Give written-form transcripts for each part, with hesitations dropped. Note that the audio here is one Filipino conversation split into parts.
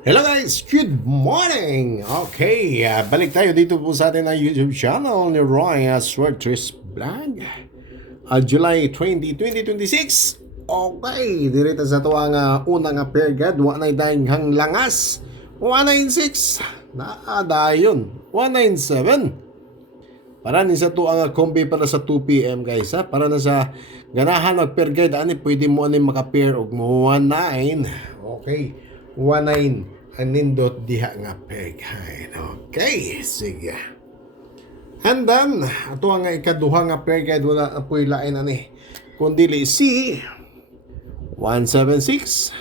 Hello guys, good morning! Okay, balik tayo dito po sa ating YouTube channel ni Roy Swertres Vlog. July 20, 2026. Okay, dirito sa ito ang unang period. 199 hang langas. 196. Naadayon. 197. Para ni sa ito ang kombi para sa 2 p.m. guys ha. Para na sa ganahan og period ani pwede mo ani maka-pair og mo 19. Okay. 19 anindot diha nga peghain. Okay, sige. And then, ato nga ikaduha nga pair guide wala na po'y lain ani. Kundili si 176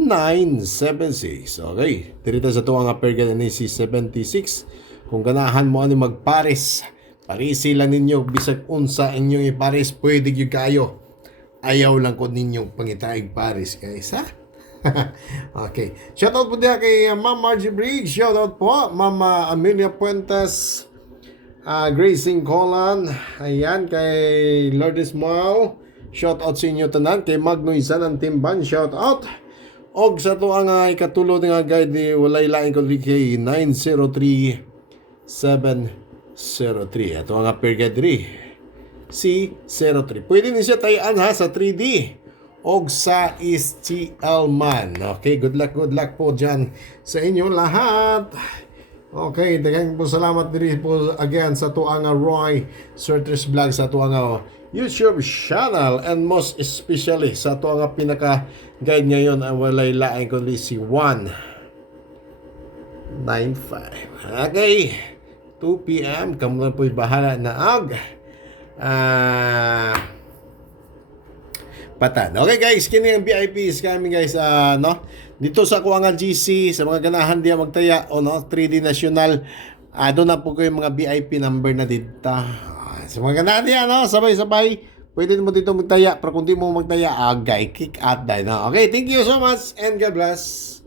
976. Okay. Dirita sa tuwa nga pair guide ani si 76. Kung ganahan mo ani magpares, parisi lang ninyo bisag unsa inyong ipares pwede gyud kayo. Ayaw lang ko ninyong pangitaig pares guys ha. Okay. Shoutout po din kay Ma'am Margie Briggs. Shoutout po. Ma'am Amelia Puentes. Gracing Colan. Ayan. Kay Lourdes Mao. Shoutout sa inyo tanan. Kay Magnoy Zanan Timban. Shoutout. Og sa to ang ikatulo nga guide ni walay lain ko kay 903703. Ito ang pair guide si 03. Pwede ni siya tayaan ha sa 3D. Og sa STL man. Okay, good luck po dyan sa inyo lahat. Okay, daghang po salamat diri po again sa tuang Roy Swertres Vlog sa tuang YouTube channel and most especially sa tuang pinaka guide ngayon ang walay lain kundi si 195. Okay, 2 p.m. Kamu na po'y bahala na patan. Okay guys, kini ang VIPs kami guys no. Dito sa Kuangan GC sa mga ganahan diya magtaya o no 3D National. Doon na po ko yung mga VIP number na dito. Sa mga ganahan diya no, sabay-sabay. Pwede mo dito magtaya, pero kung di mo magtaya, agay kick out dahil no. Okay, thank you so much and God bless.